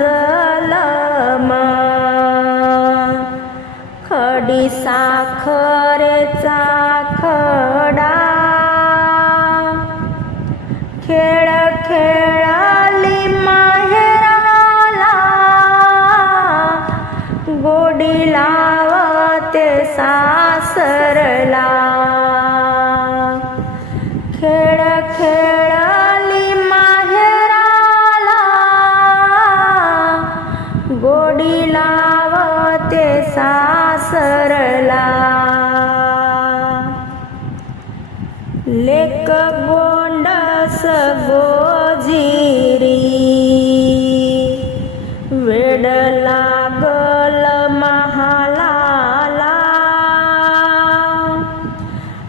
कीचा खडी साखरेचा खडा. खेळ खेळाली माहेराला गोडी लावते सासरला. खेळ खेळा सासरला लेक गोंडस गोजिरी वेड लागल महालाला.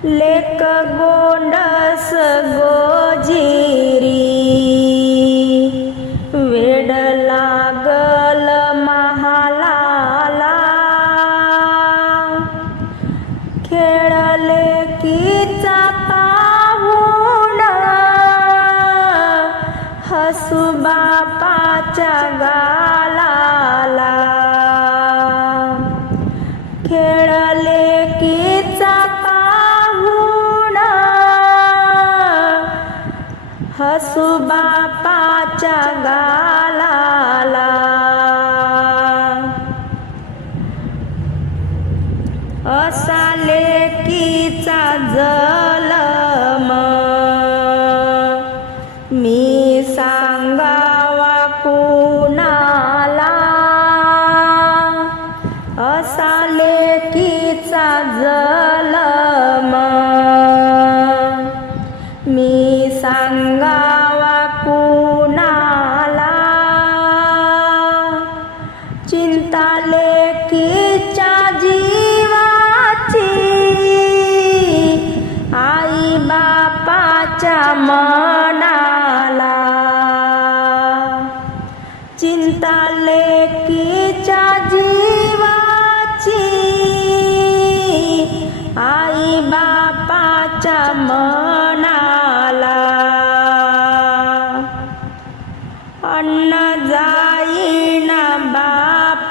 लेक गोंडस गो हसू बापाच्या गालाला. खेळले कीचा पाहुण. हसू बापाच्या लेकीचा जलम मी सांगावा कुणाला? चिंता लेकीच्या जीवाची आई बापाच्या मनाला. चिंता लेकीच्या जीवाची मनाला. अन्न जाईना बापाला.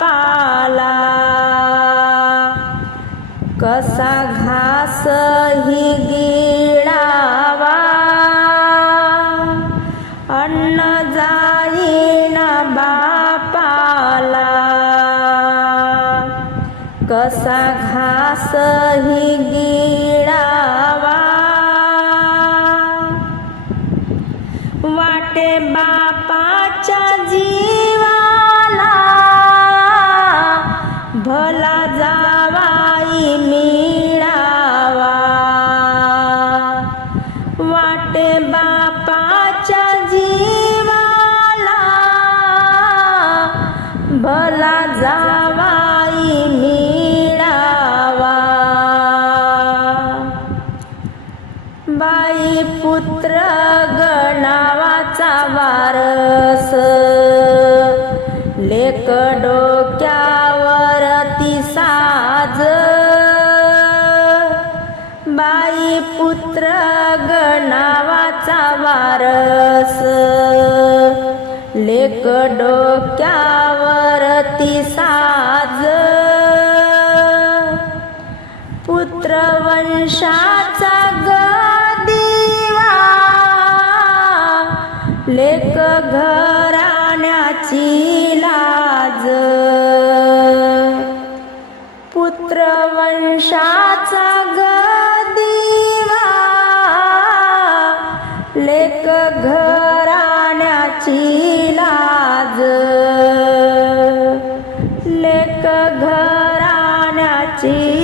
कसा घास ही गिळावा. अन्न जाईना बापाला. कसा घास ही गिळावा भला जावाई मिळावा. वाटे बापाच्या जीवाला. भला जावाई मिळावा. बाई पुत्र गणावाचा वारस. लेकडो पुत्र गणावाचा वारस. लेक डोक्यावर साज. पुत्र वंशाचा गदिवा. लेक घराण्याची लाज. पुत्रवंशाचा गदिवा घराण्याची लाज. लेक घराण्याची